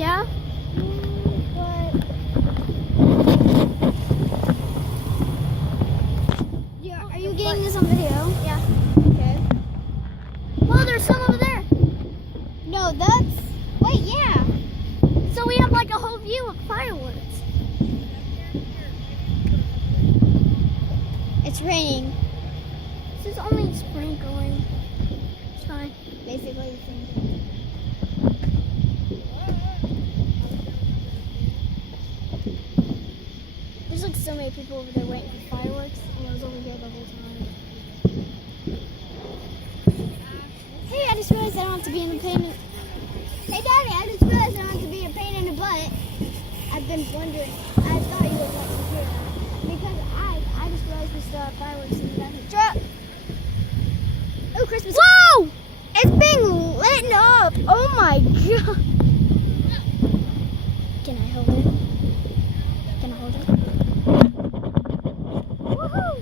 Yeah? But yeah, are you getting this on video? Yeah. Okay. Well, there's some over there. No, that's. Wait, yeah. So we have like a whole view of fireworks. It's raining. This is only sprinkling. It's fine. Basically the same thing. There's like so many people over there waiting for fireworks, and I was over here the whole time. Hey, I just realized I don't have to be in the pain. Hey, Daddy, I just realized I don't have to be a pain in the butt. I've been wondering. I thought you would like to hear that. Because I just realized we still have fireworks in the back of the truck. Oh, Christmas. Whoa! It's being lit up. Oh my god. Can I hold it? Can I hold it? Woohoo!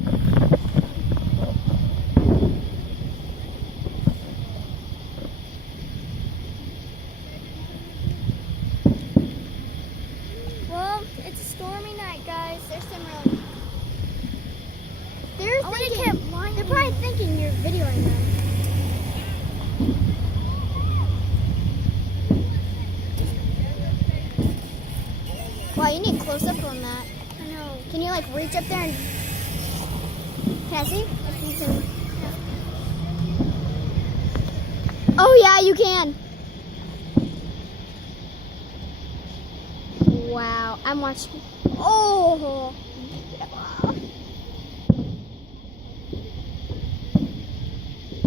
Well, it's a stormy night, guys. There's some real. They're I wanna thinking, get lightning. they're probably thinking you're videoing them. Wow, you need close up on that. I know. Can you like reach up there and can I see? If you can. Oh yeah, you can. Wow, I'm watching. Oh.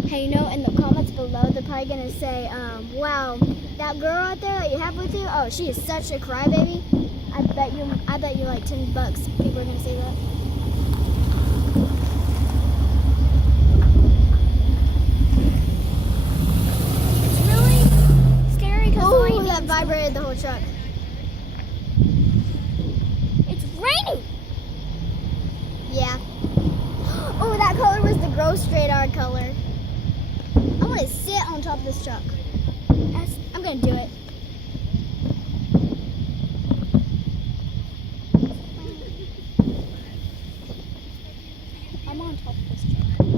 Hey, you know, in the comments below, they're probably gonna say, wow, that girl out there that you have with you, oh, she is such a crybaby. I bet you like $10 people are gonna say that. It's really scary because Oh, that vibrated the whole truck. it's raining. Yeah. Oh, that color was the Ghost Radar color. I want to sit on top of this truck. I'm gonna do it. I'm on top of this truck.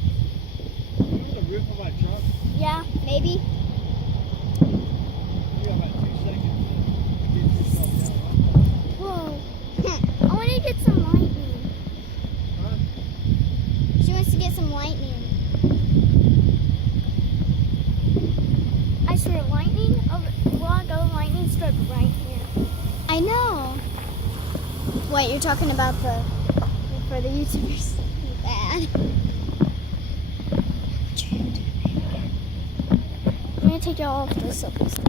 The roof of my truck, Yeah, maybe. you got about 2 seconds to get yourself down, right? Whoa. I want to get some lightning. Huh? She wants to get some lightning. I swear, lightning. A while ago, lightning struck right here. I know. Wait, you're talking about for the YouTubers? Bad. I'm gonna take y'all off the selfie stick.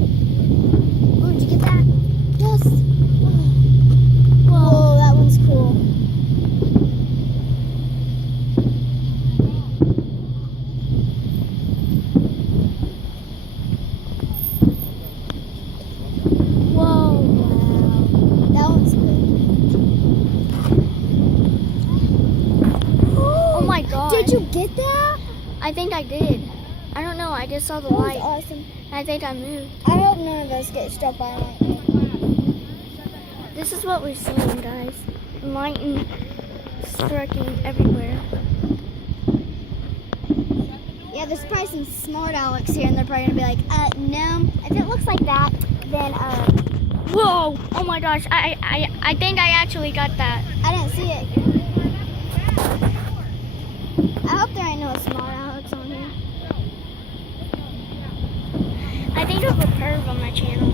Oh, did you get that? Yes. Whoa. Whoa, that one's cool. Whoa. Wow. That one's good. Oh my god. Did you get that? I think I did. I don't know. I just saw the That was light. awesome. I think I moved. I hope none of us get struck by lightning. This is what we're seeing, guys. Lightning striking everywhere. Yeah, there's probably some smart Alex here, and they're probably gonna be like, no. If it looks like that, then Whoa! Oh my gosh! I think I actually got that. I didn't see it. I hope there ain't no smart Alex on here. I think I have a perv on my channel.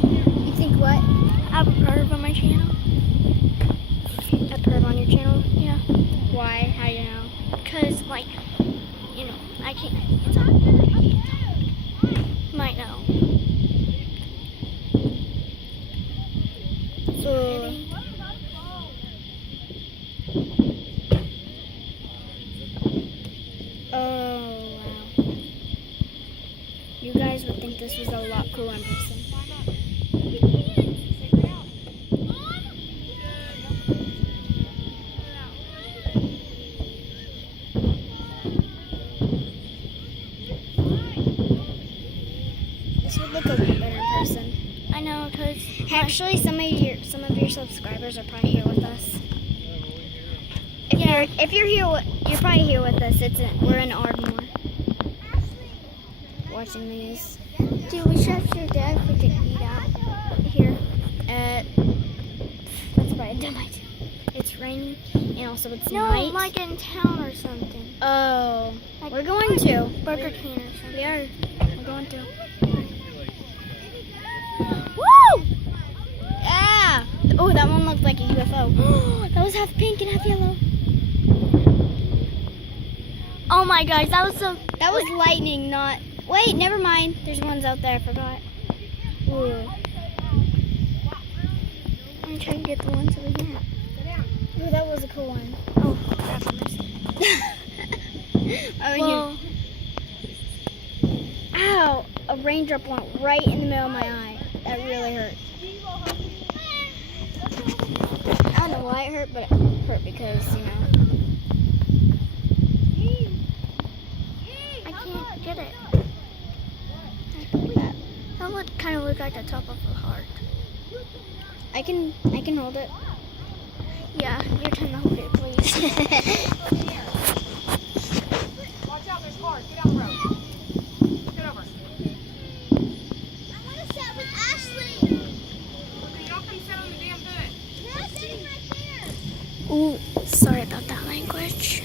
You think what? I have a perv on my channel. A perv on your channel? Yeah. Why? How you know? Cause like, you know, I can't talk. Might know. this was a lot cooler in person. This would look a lot better in person. I know, because Actually, some of your subscribers are probably here with us. If you're here, you're probably here with us. We're in Ardmore, watching these. dude, we should have your dad if we could eat out here. That's probably a dumb idea. It's raining, and also it's No, night. like in town or something. Oh, Like we're going to. Burger King or something. We are. We're going to. Woo! Yeah. Oh, that one looked like a UFO. That was half pink and half yellow. Oh my gosh, that was so. That was lightning, not. Wait, never mind. There's ones out there. I forgot. Ooh. I'm trying to get the ones over here. Ooh, that was a cool one. Oh, crap, I missed it. Oh, Well, Ow! A raindrop went right in the middle of my eye. That really hurt. I don't know why it hurt, but it hurt because, you know. I can't get it. That. That would kind of look like the top of a heart. I can hold it. Yeah, your turn to hold it, please. Watch out, there's cars. Get out the road. Get over. I want to sit with Ashley. Okay, y'all come sit on the damn bed. They're sitting right there. Ooh, sorry about that language.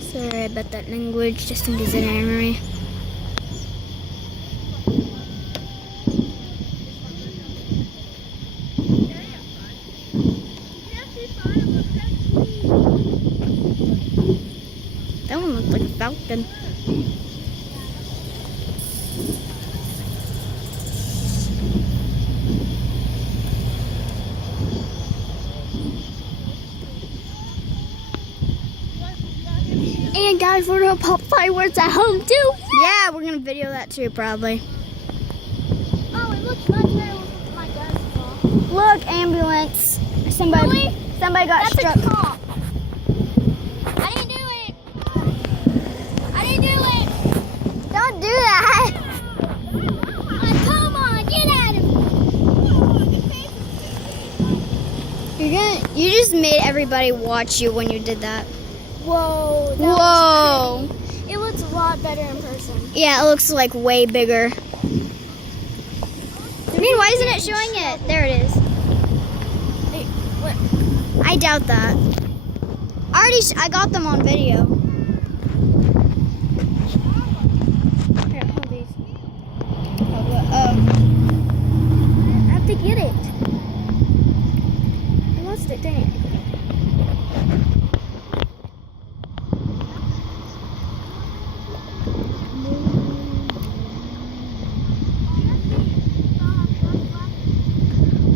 Sorry about that language, just in case it annoyed me. That one looked like a falcon. And guys, we're gonna pop fireworks at home too. Yeah, we're gonna video that too, probably. Oh, it looks much better with my glasses off. Look, ambulance. Somebody Really? got That's struck. a cop. I didn't do it. I didn't do it. Don't do that. Come on, get out of here. You just made everybody watch you when you did that. Whoa. that Whoa. was crazy. It looks a lot better in person. Yeah, it looks like way bigger. I mean, why isn't it showing it? There it is. Wait, what? I doubt that. I got them on video. Here, hold these. Oh. I have to get it. I lost it, dang it.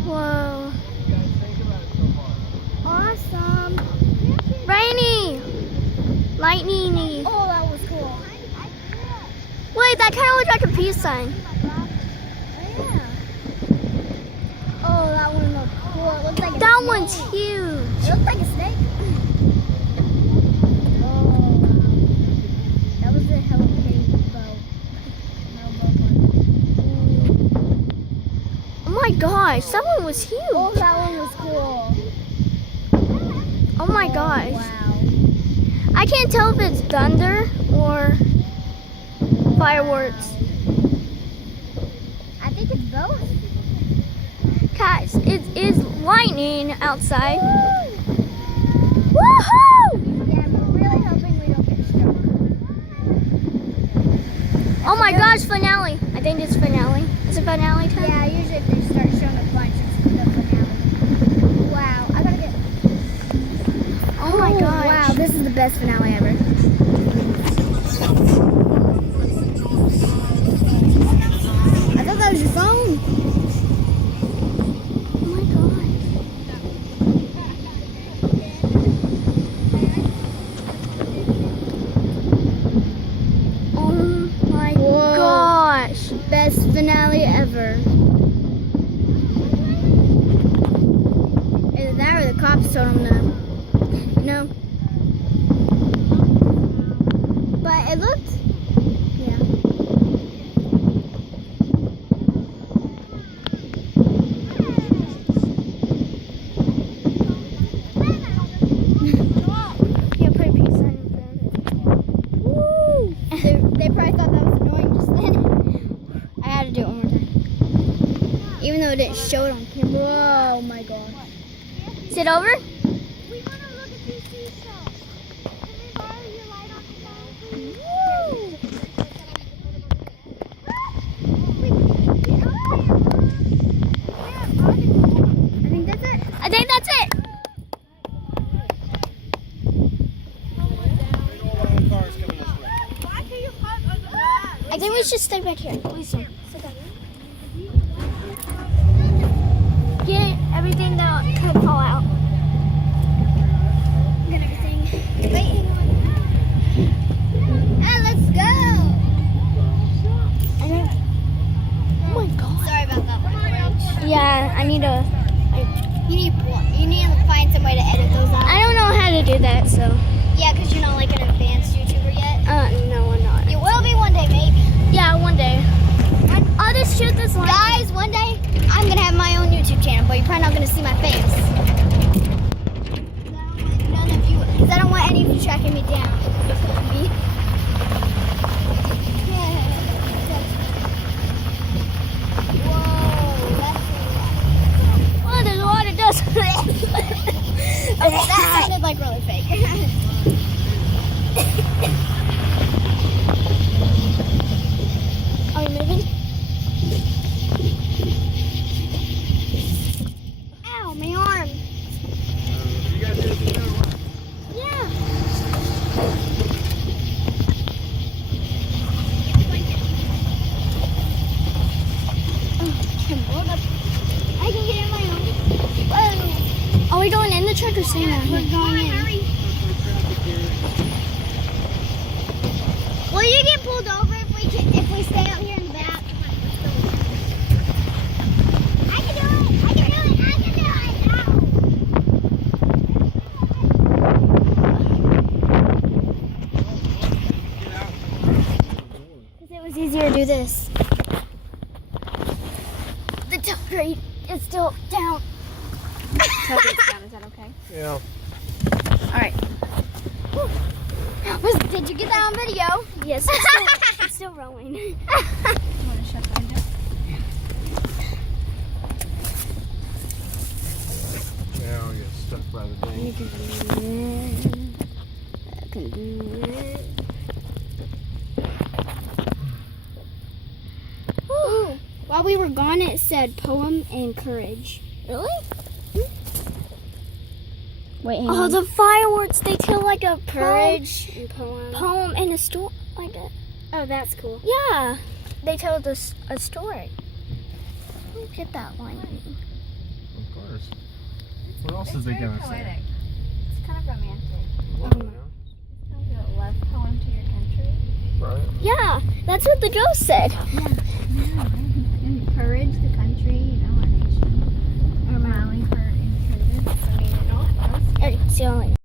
Whoa. You guys think about it so far. Awesome. Rainy. Lightning-y. Oh, that was cool. Wait, that kind of looks like a peace sign. Yeah. Oh, that one looked cool. It looked like a That snake. one's huge. It looked like a snake. Oh, that was a hurricane boat. Oh my gosh, that one was huge. Oh, that one was cool. Oh my gosh. Wow. I can't tell if it's thunder or fireworks. I think it's both. Guys, it is lightning outside. Woohoo! Yeah, I'm really hoping we don't get struck. Oh my gosh, finale. I think it's finale. Is it finale time? Yeah, usually if they start showing a bunch, it's the finale. Wow, I gotta get. Oh my gosh. Wow, this is the best finale ever. I thought that was your phone. Oh my gosh. just told him no. No. But it looked, yeah. Yeah, put a peace sign in front of it. Woo! They probably thought that was annoying just then. I had to do it one more time. Even though it didn't show it on camera. Oh my god. Sit over. We want to look at these seashells. Can we borrow your light on the phone, please? Woo! I think that's it. I think that's it. Cars coming this way. I think we should stay back here. Listen. Get everything that could fall out. Get everything. Wait, hang on. Ah, let's go. I know. Oh my god. Sorry about that. Yeah, I need to. You need to find some way to edit those out. I don't know how to do that, so. Yeah, because you're not like an advanced YouTuber yet. No, I'm not. You will be one day, maybe. Yeah, one day. I'll just shoot this line. Guys, one day I'm gonna have my own YouTube channel, but you're probably not gonna see my face. None of you, because I don't want any of you tracking me down. Me. Whoa, that's Oh, there's a lot of dust. okay, that sounded like really fake. Are we moving? Ow, my arm. You guys did it the other way. Yeah. I can get in my own. Whoa. Are we going in the truck or staying out We're here? going in. Will you get pulled over if we stay out here in the back? I can do it. I can do it. I can do it. Get out. Because it was easier to do this. The tailgate is still down. Tailgate's down, is that okay? Yeah. Alright. Did you get that on video? Yes, it's still rolling. Want to shut the window? Now I'll get stuck by the I thing. can do it. Ooh. While we were gone, it said poem and courage. Really? Wait, hang Oh, on. the fireworks, they tell like a Courage and poem and a story. Like that. Oh, that's cool. Yeah, they tell us a story. Look at that lightning. Of course. What else is they gonna say? It's kind of romantic. Well, Kind of a love poem to your country. right. Yeah, that's what the ghost said. Encourage the country, you know, our nation. Rally for independence. I mean, it all goes It's the only